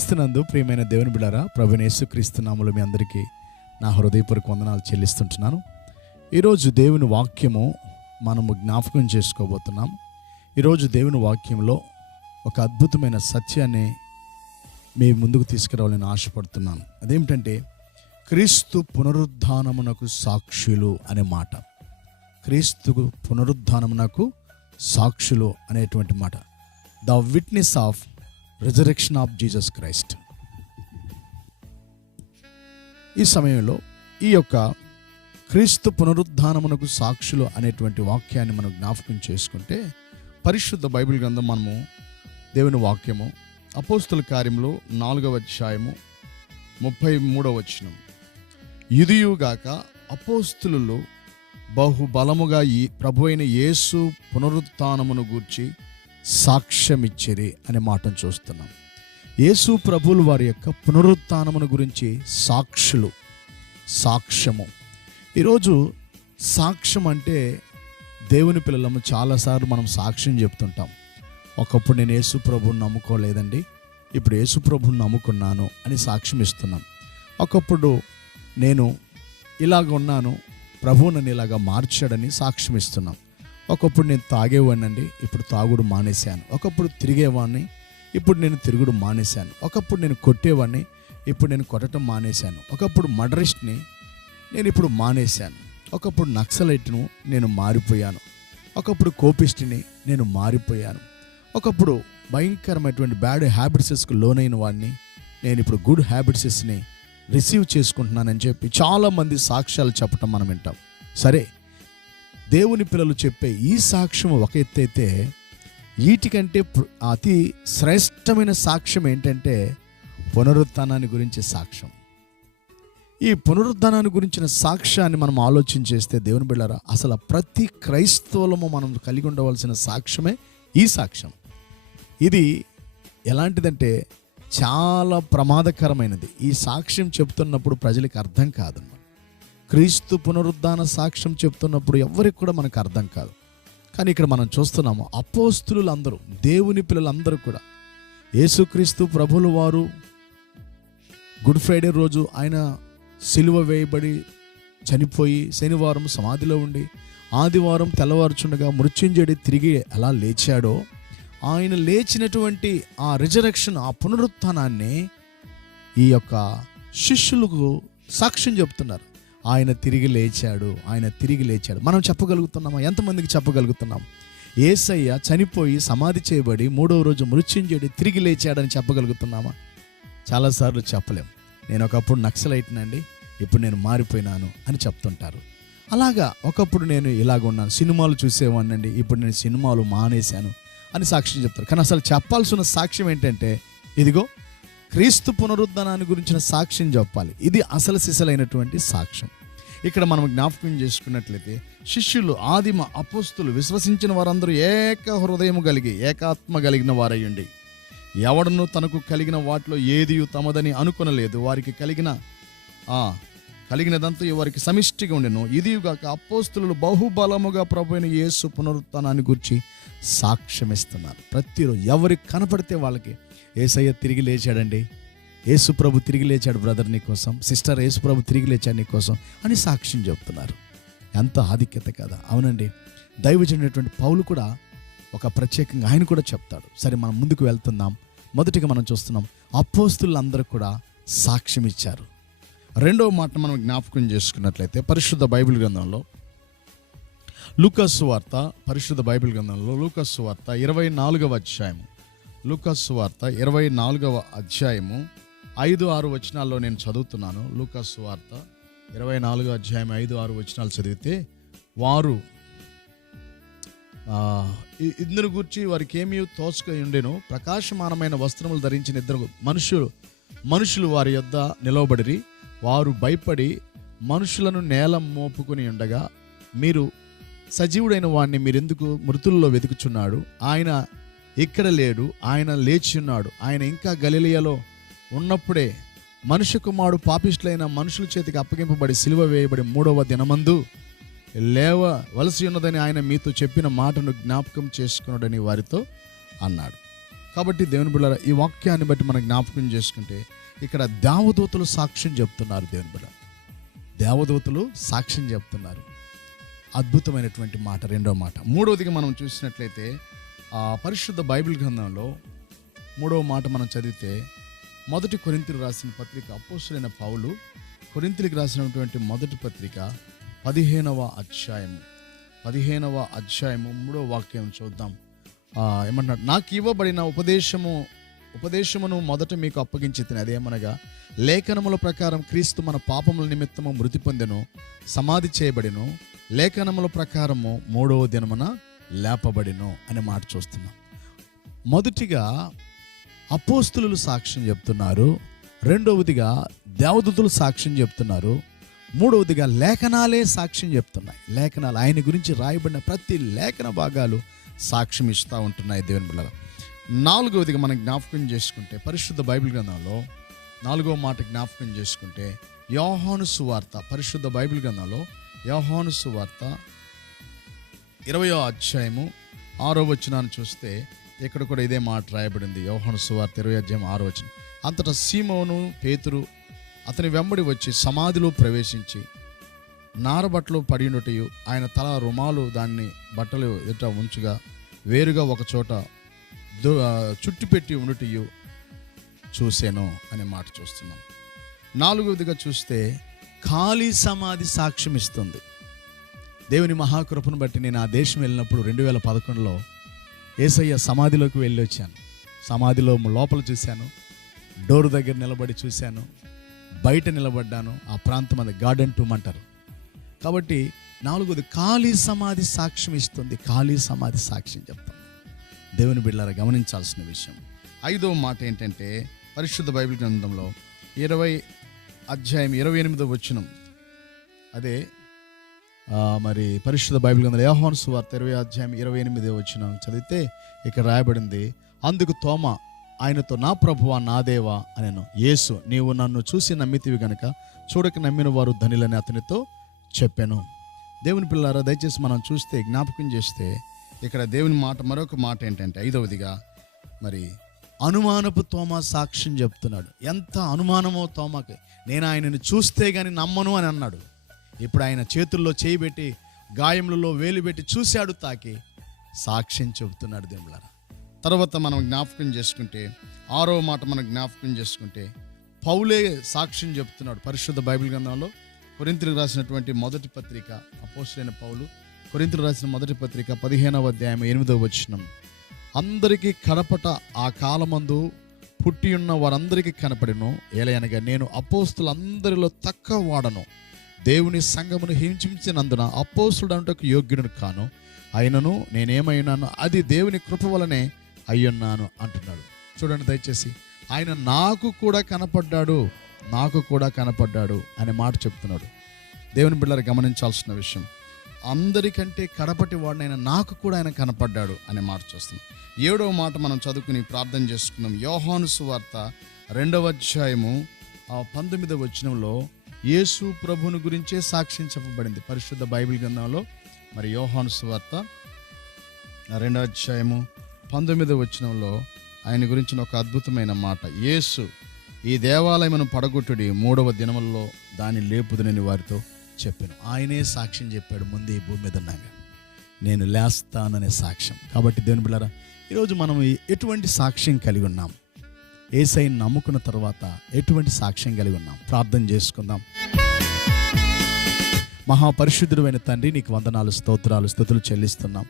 క్రీస్తునందు ప్రియమైన దేవుని బిడ్డారా, ప్రభువైన యేసుక్రీస్తు నామములో మీ అందరికీ నా హృదయపూర్వక వందనాలు చెల్లిస్తుంటున్నాను. ఈరోజు దేవుని వాక్యము మనము జ్ఞాపకం చేసుకోబోతున్నాం. ఈరోజు దేవుని వాక్యంలో ఒక అద్భుతమైన సత్యాన్ని మీ ముందుకు తీసుకురావాలని ఆశపడుతున్నాను. అదేమిటంటే క్రీస్తు పునరుద్ధానమునకు సాక్షులు అనే మాట. క్రీస్తు పునరుద్ధానమునకు సాక్షులు అనేటువంటి మాట. The witness of resurrection of Jesus Christ. ఈ సమయంలో ఈ యొక్క క్రీస్తు పునరుద్ధానమునకు సాక్షులు అనేటువంటి వాక్యాన్ని మనం జ్ఞాపకం చేసుకుంటే, పరిశుద్ధ బైబిల్ గ్రంథం మనము దేవుని వాక్యము అపోస్తుల కార్యములు 4వ అధ్యాయము 33వ వచనం. యుదియుగాక అపోస్తులు బహుబలముగా ఈ ప్రభు అయిన యేసు పునరుత్థానమును గూర్చి సాక్ష్యమిచ్చిరి అనే మాటను చూస్తున్నాం. యేసు ప్రభువులు వారి యొక్క పునరుత్థానమును గురించి సాక్ష్యము. ఈరోజు సాక్ష్యం అంటే దేవుని పిల్లలము చాలాసార్లు మనం సాక్ష్యం చెప్తుంటాం. ఒకప్పుడు నేను యేసు ప్రభువుని నమ్ముకోలేదండి, ఇప్పుడు యేసు ప్రభువుని నమ్ముకున్నాను అని సాక్ష్యం ఇస్తున్నాం. ఒకప్పుడు నేను ఇలాగ ఉన్నాను, ప్రభువు నన్ను ఇలాగా మార్చాడని సాక్ష్యం ఇస్తున్నాం. ఒకప్పుడు నేను తాగేవాడినండి, ఇప్పుడు తాగుడు మానేశాను. ఒకప్పుడు తిరిగేవాడిని, ఇప్పుడు నేను తిరుగుడు మానేశాను. ఒకప్పుడు నేను కొట్టేవాడిని, ఇప్పుడు నేను కొట్టడం మానేశాను. ఒకప్పుడు మర్డరిస్ట్ని, నేను ఇప్పుడు మానేశాను. ఒకప్పుడు నక్సలైట్ను, నేను మారిపోయాను. ఒకప్పుడు కోపిస్ట్ని, నేను మారిపోయాను. ఒకప్పుడు భయంకరమైనటువంటి బ్యాడ్ హ్యాబిట్సెస్కు లోనైన వాడిని, నేను ఇప్పుడు గుడ్ హ్యాబిట్సెస్ని రిసీవ్ చేసుకుంటున్నానని చెప్పి చాలామంది సాక్ష్యాలు చెప్పటం మనం వింటాం. సరే, దేవుని పిల్లలు చెప్పే ఈ సాక్ష్యం ఒక ఎత్తైతే, వీటికంటే అతి శ్రేష్టమైన సాక్ష్యం ఏంటంటే పునరుత్థానాన్ని గురించి సాక్ష్యం. ఈ పునరుత్థానాన్ని గురించిన సాక్ష్యాన్ని మనం ఆలోచన చేస్తే దేవుని బిడ్డలారా, అసలు ప్రతి క్రైస్తవులము మనం కలిగి ఉండవలసిన సాక్ష్యమే ఈ సాక్ష్యం. ఇది ఎలాంటిదంటే చాలా ప్రమాదకరమైనది. ఈ సాక్ష్యం చెప్తున్నప్పుడు ప్రజలకు అర్థం కాదు. క్రీస్తు పునరుద్ధాన సాక్ష్యం చెప్తున్నప్పుడు ఎవరికి కూడా మనకు అర్థం కాదు. కానీ ఇక్కడ మనం చూస్తున్నాము, అపోస్తులందరూ, దేవుని పిల్లలందరూ కూడా యేసుక్రీస్తు ప్రభుల వారు గుడ్ ఫ్రైడే రోజు ఆయన సిలువ వేయబడి చనిపోయి శనివారం సమాధిలో ఉండి ఆదివారం తెల్లవారుచుండగా మృత్యుంజయుడు తిరిగి ఎలా లేచాడో, ఆయన లేచినటువంటి ఆ రిజరెక్షన్, ఆ పునరుత్థానాన్ని ఈ యొక్క శిష్యులకు సాక్ష్యం చెప్తున్నారు. ఆయన తిరిగి లేచాడు, ఆయన తిరిగి లేచాడు. మనం చెప్పగలుగుతున్నామా? ఎంతమందికి చెప్పగలుగుతున్నాం? యేసయ్య చనిపోయి సమాధి చేయబడి 3వ రోజు మృత్యుంజయుడు తిరిగి లేచాడని చెప్పగలుగుతున్నామా? చాలాసార్లు చెప్పలేం. నేను ఒకప్పుడు నక్సలైట్నండి, ఇప్పుడు నేను మారిపోయినాను అని చెప్తుంటారు. అలాగా ఒకప్పుడు నేను ఇలాగ ఉన్నాను, సినిమాలు చూసేవాడినండి, ఇప్పుడు నేను సినిమాలు మానేశాను అని సాక్ష్యం చెప్తారు. కానీ అసలు చెప్పాల్సిన సాక్ష్యం ఏంటంటే, ఇదిగో క్రీస్తు పునరుద్ధానాన్ని గురించిన సాక్ష్యం చెప్పాలి. ఇది అసలు సిసలైనటువంటి సాక్ష్యం. ఇక్కడ మనం జ్ఞాపకం చేసుకున్నట్లయితే, శిష్యులు, ఆదిమ అపోస్తులు, విశ్వసించిన వారందరూ ఏక హృదయము కలిగి ఏకాత్మ కలిగిన వారయ్యండి. ఎవడను తనకు కలిగిన వాటిలో ఏది తమదని అనుకొనలేదు. వారికి కలిగినదంతా వారికి సమిష్టిగా ఉండెను. ఇదిగాక అపోస్తులు బహుబలముగా ప్రభువైన యేసు పునరుత్థానాన్ని గురించి సాక్ష్యమిస్తున్నారు. ప్రతిరోజు ఎవరికి కనపడితే వాళ్ళకి, యేసయ్య తిరిగి లేచాడండి, యేసు ప్రభు తిరిగి లేచాడు బ్రదర్ నీ కోసం, సిస్టర్ యేసు ప్రభు తిరిగి లేచాడు నీ కోసం అని సాక్ష్యం చెప్తున్నారు. ఎంత ఆధిక్యత కదా! అవునండి, దైవజనుడైనటువంటి పౌలు కూడా ఒక ప్రత్యేకంగా ఆయన కూడా చెప్తాడు. సరే, మనం ముందుకు వెళ్తున్నాం. మొదటిగా మనం చూస్తున్నాం, అపోస్తులందరూ కూడా సాక్ష్యం ఇచ్చారు. రెండవ మాట మనం జ్ఞాపకం చేసుకున్నట్లయితే, పరిశుద్ధ బైబిల్ గ్రంథంలో లూకా సువార్త, పరిశుద్ధ బైబిల్ గ్రంథంలో లూకా సువార్త 24వ అధ్యాయము, లూకా సువార్త 24వ అధ్యాయము 5-6 వచనాల్లో నేను చదువుతున్నాను. లూకా సువార్త 24వ అధ్యాయం 5-6 వచనాలు చదివితే, వారు ఇందును గూర్చి వారికి ఏమీ తోచక ఉండెను. ప్రకాశమానమైన వస్త్రములు ధరించిన ఇద్దరు మనుషులు వారి యొద్ద నిలవబడిరి. వారు భయపడి మనుషులను నేల మోపుకొని ఉండగా, మీరు సజీవుడైన వాడిని మీరెందుకు మృతుల్లో వెతుకుచున్నాడు? ఆయన ఇక్కడ లేడు, ఆయన లేచి ఉన్నాడు. ఆయన ఇంకా గలిలయలో ఉన్నప్పుడే మనుష్య కుమారుడు పాపిష్టులైన మనుషుల చేతికి అప్పగింపబడి సిలువ వేయబడి 3వ దినమందు లేవవలసి ఉన్నదని ఆయన మీతో చెప్పిన మాటను జ్ఞాపకం చేసుకున్నాడని వారితో అన్నాడు. కాబట్టి దేవుని బిడ్డలారా, ఈ వాక్యాన్ని బట్టి మనం జ్ఞాపకం చేసుకుంటే ఇక్కడ దేవదూతలు సాక్ష్యం చెప్తున్నారు. దేవుని బిడ్డ, దేవదూతలు సాక్ష్యం చెప్తున్నారు. అద్భుతమైనటువంటి మాట. రెండో మాట. మూడవదిగా మనం చూసినట్లయితే పరిశుద్ధ బైబిల్ గ్రంథంలో 3వ మాట మనం చదివితే, మొదటి కొరింథీయులకు రాసిన పత్రిక, అపోస్తలుడైన పౌలు కొరింథీయులకు రాసినటువంటి మొదటి పత్రిక 15వ అధ్యాయము 3వ వాక్యం చూద్దాం. ఏమంటున్నాడు? నాకు ఇవ్వబడిన ఉపదేశమును మొదట మీకు అప్పగించితిని. అదేమనగా, లేఖనముల ప్రకారం క్రీస్తు మన పాపముల నిమిత్తము మృతి పొందెను, సమాధి చేయబడిను, లేఖనముల ప్రకారము 3వ దినమున లేపబడిను అనే మాట చూస్తున్నాం. మొదటిగా అపోస్తలులు సాక్ష్యం చెప్తున్నారు, రెండవదిగా దేవదూతలు సాక్ష్యం చెప్తున్నారు, మూడవదిగా లేఖనాలే సాక్ష్యం చెప్తున్నాయి. లేఖనాలు, ఆయన గురించి రాయబడిన ప్రతి లేఖన భాగాలు సాక్ష్యం ఇస్తూ ఉంటున్నాయి. దేవుని బిడ్డలారా, నాలుగవదిగా మనం జ్ఞాపకం చేసుకుంటే పరిశుద్ధ బైబిల్ గ్రంథంలో 4వ మాట జ్ఞాపకం చేసుకుంటే, యోహాను సువార్త, పరిశుద్ధ బైబిల్ గ్రంథంలో యోహాను సువార్త 20వ అధ్యాయము 6వ వచనాన్ని చూస్తే ఇక్కడ కూడా ఇదే మాట రాయబడింది. యోహాను సువార్త 20వ అధ్యాయం 6వ వచనం. అంతటా సీమోను పేతురు అతని వెంబడి వచ్చి సమాధిలో ప్రవేశించి నారబట్టలు పడి ఉండుటయు, ఆయన తల రుమాలు దాన్ని బట్టలు ఎదుట ఉంచుగా వేరుగా ఒక చోట చుట్టుపెట్టి ఉండుటయు చూసాను అనే మాట చూస్తున్నాం. నాలుగవదిగా చూస్తే ఖాళీ సమాధి సాక్ష్యం ఇస్తుంది. దేవుని మహాకృపను బట్టి నేను ఆ దేశం వెళ్ళినప్పుడు 2011లో యేసయ్య సమాధిలోకి వెళ్ళి వచ్చాను. సమాధిలో లోపల చూశాను, డోర్ దగ్గర నిలబడి చూశాను, బయట నిలబడ్డాను. ఆ ప్రాంతం అది గార్డెన్ టూమ్ అంటారు. కాబట్టి నాలుగోది ఖాళీ సమాధి సాక్ష్యం ఇస్తుంది. ఖాళీ సమాధి సాక్ష్యం చెప్తాం. దేవుని బిడ్డలారా, గమనించాల్సిన విషయం. 5వ మాట ఏంటంటే, పరిశుద్ధ బైబిల్ గ్రంథంలో 20వ అధ్యాయం 28వ వచనం. అదే మరి పరిశుద్ధ బైబిల్ గ్రంథంలో యోహాను సువార్త 20వ అధ్యాయం 28వ వచనం చదివితే ఇక్కడ రాయబడింది, అందుకు తోమా ఆయనతో, నా ప్రభువా, నా దేవా అనెను. యేసు, నీవు నన్ను చూసి నమ్మితివి గనుక చూడక నమ్మిన వారు ధనిలని అతనితో చెప్పాను. దేవుని పిల్లారా, దయచేసి మనం చూస్తే, జ్ఞాపకం చేస్తే ఇక్కడ దేవుని మాట, మరొక మాట ఏంటంటే 5వదిగా మరి అనుమానపు తోమా సాక్ష్యం చెప్తున్నాడు. ఎంత అనుమానమో తోమాకి, నేను ఆయనను చూస్తే కానీ నమ్మను అని అన్నాడు. ఇప్పుడు ఆయన చేతుల్లో చేయి పెట్టి, గాయములలో వేలు పెట్టి చూశాడు, తాకి సాక్ష్యం చెబుతున్నాడు. దేవులారా, తర్వాత మనం జ్ఞాపకం చేసుకుంటే 6వ మాట మనం జ్ఞాపకం చేసుకుంటే, పౌలే సాక్ష్యం చెప్తున్నాడు. పరిశుద్ధ బైబిల్ గ్రంథంలో కొరింథీయులకు రాసినటువంటి మొదటి పత్రిక, అపోస్తలుడైన పౌలు కొరింథీయులకు రాసిన మొదటి పత్రిక 15వ అధ్యాయం 8వ వచనం. అందరికీ కడపట ఆ కాలమందు పుట్టి ఉన్న వారందరికీ కనపడెను. ఏలయనగా నేను అపోస్తలులందరిలో తక్కువ వాడను, దేవుని సంఘమును హింసించినందున అపోస్తలుడు అంటకు యోగ్యుడు కాను, అయినను నేనేమైనాను అది దేవుని కృప వలనే అయ్యున్నాను అంటున్నాడు. చూడండి దయచేసి, ఆయన నాకు కూడా కనపడ్డాడు అనే మాట చెప్తున్నాడు. దేవుని బిడ్డలారా, గమనించాల్సిన విషయం, అందరికంటే కడపటి వాడినైనా నాకు కూడా ఆయన కనపడ్డాడు అనే మాట చూస్తున్నాం. 7వ మాట మనం చదువుకుని ప్రార్థన చేసుకున్నాం. యోహాను సువార్త 2వ అధ్యాయము 19వ వచనంలో యేసు ప్రభుని గురించే సాక్ష్యం చెప్పబడింది. పరిశుద్ధ బైబిల్ గ్రంథంలో మరి యోహాను సువార్త 2వ అధ్యాయము 19వ వచనంలో ఆయన గురించిన ఒక అద్భుతమైన మాట. యేసు, ఈ దేవాలయమును పడగొట్టుడి, 3వ దినములలో దాన్ని లేపుదునని వారితో చెప్పాను. ఆయనే సాక్ష్యం చెప్పాడు ముందు ఈ భూమి మీద ఉన్నాగా, నేను లేస్తాననే సాక్ష్యం. కాబట్టి దేవుని బిడ్డలారా, ఈరోజు మనం ఎటువంటి సాక్ష్యం కలిగి ఉన్నాం? యేసయ్యను నమ్ముకున్న తర్వాత ఎటువంటి సాక్ష్యం కలిగి ఉన్నాం? ప్రార్థన చేసుకుందాం. మహాపరిశుద్ధుడైన తండ్రి, నీకు వందనాలు, స్తోత్రాలు, స్తుతులు చెల్లిస్తున్నాం.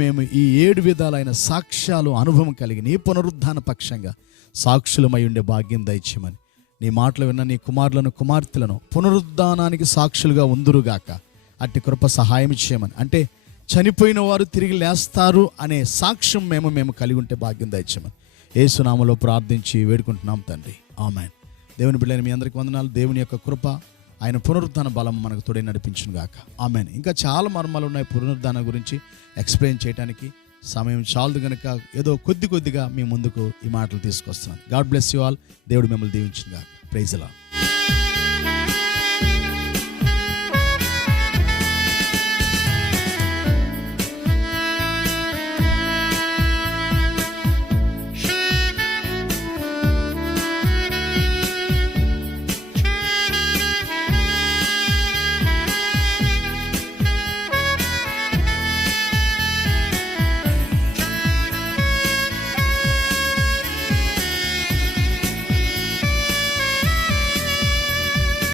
మేము ఈ 7 విధాలైన సాక్ష్యాలు అనుభవం కలిగి నీ పునరుద్ధాన పక్షంగా సాక్షులమై ఉండే భాగ్యం దయచేయమని, నీ మాటలు విన్న నీ కుమారులను కుమార్తెలను పునరుద్ధానానికి సాక్షులుగా ఉందురుగాక అట్టి కృప సహాయం చేయమని, అంటే చనిపోయిన వారు తిరిగి లేస్తారు అనే సాక్ష్యం మేము కలిగి ఉంటే భాగ్యం దయచేయమని యేసు నామములో ప్రార్థించి వేడుకుంటున్నాం తండ్రి, ఆమేన్. దేవుని బిడ్డలైన మీ అందరికీ వందనాలు. దేవుని యొక్క కృప, ఆయన పునరుద్ధాన బలం మనకు తోడే నడిపించును గాక, ఆమేన్. ఇంకా చాలా మర్మాలు ఉన్నాయి పునరుద్ధానం గురించి ఎక్స్ప్లెయిన్ చేయడానికి, సమయం చాలదు కనుక ఏదో కొద్దిగా మీ ముందుకు ఈ మాటలు తీసుకొస్తున్నాను. God bless you all. దేవుడు మిమ్మల్ని దీవించును గాక. Praise the lord.